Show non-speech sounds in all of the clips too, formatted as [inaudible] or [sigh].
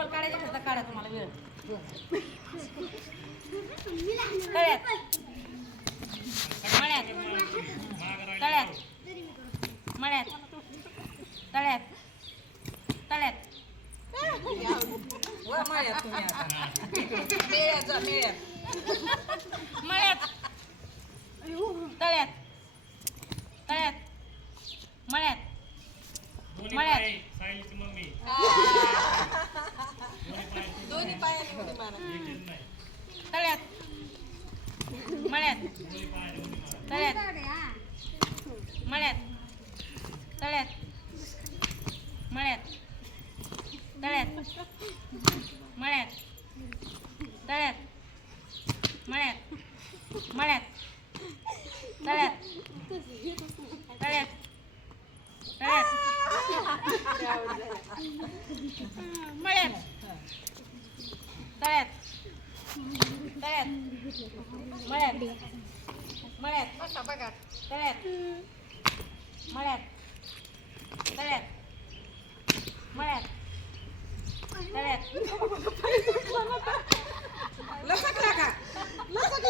चप्पल काढायची तर काढा तुम्हाला वेळ. तळ्यात मळ्यात. तळ्यात. मळ्यात. तळ्यात. तळ्यात. माळ्यात मेळ्यात जा मेळ्यात. मळ्यात. तळ्यात. तळ्यात. मळ्यात. मळ्यात. दोन्ही पायाने उडी मारा. तळ्यात. मळ्यात. तळ्यात. मळ्यात. तळ्यात. मळ्यात. तळ्यात. मळ्यात. तळ्यात. मळ्यात. मळ्यात. तळ्यात. तळ्यात. तळ्यात. [laughs] मळ्यात. तळ्यात. तळ्यात. मळ्यात. मळ्यात. बसा बघा तळ्यात. मळ्यात. तळ्यात. मळ्यात. तळ्यात. लसकला का? लसकला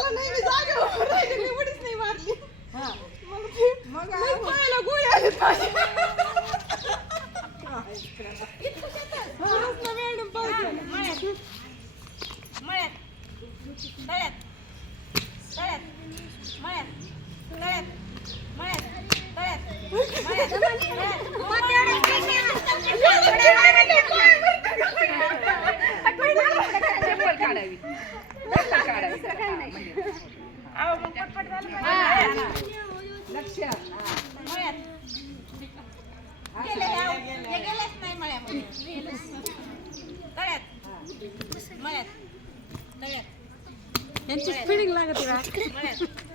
यांची स्पिडिंग लागत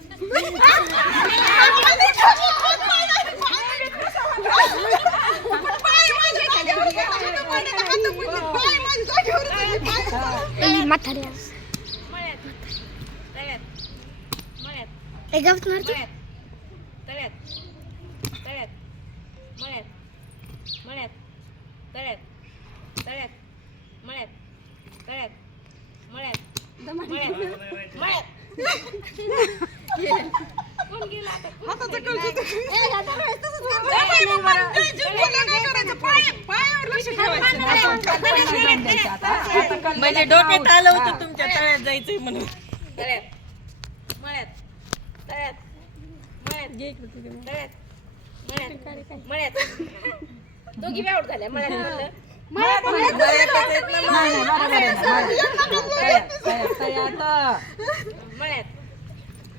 मळ्यात मळ्यात मळ्यात मळ्यात मळ्यात मळ्यात मळ्यात मळ्यात मळ्यात मळ्यात? म्हणजे डोक्यात आलं होतं तुमच्या तळ्यात जायचंय म्हणून. तळ्यात. मळ्यात. तळ्यात. मळ्यात. तळ्यात. मळ्यात. मळ्यात. दोघी आउट झाल्या. मळ्यात म्हणलं मळ्यात.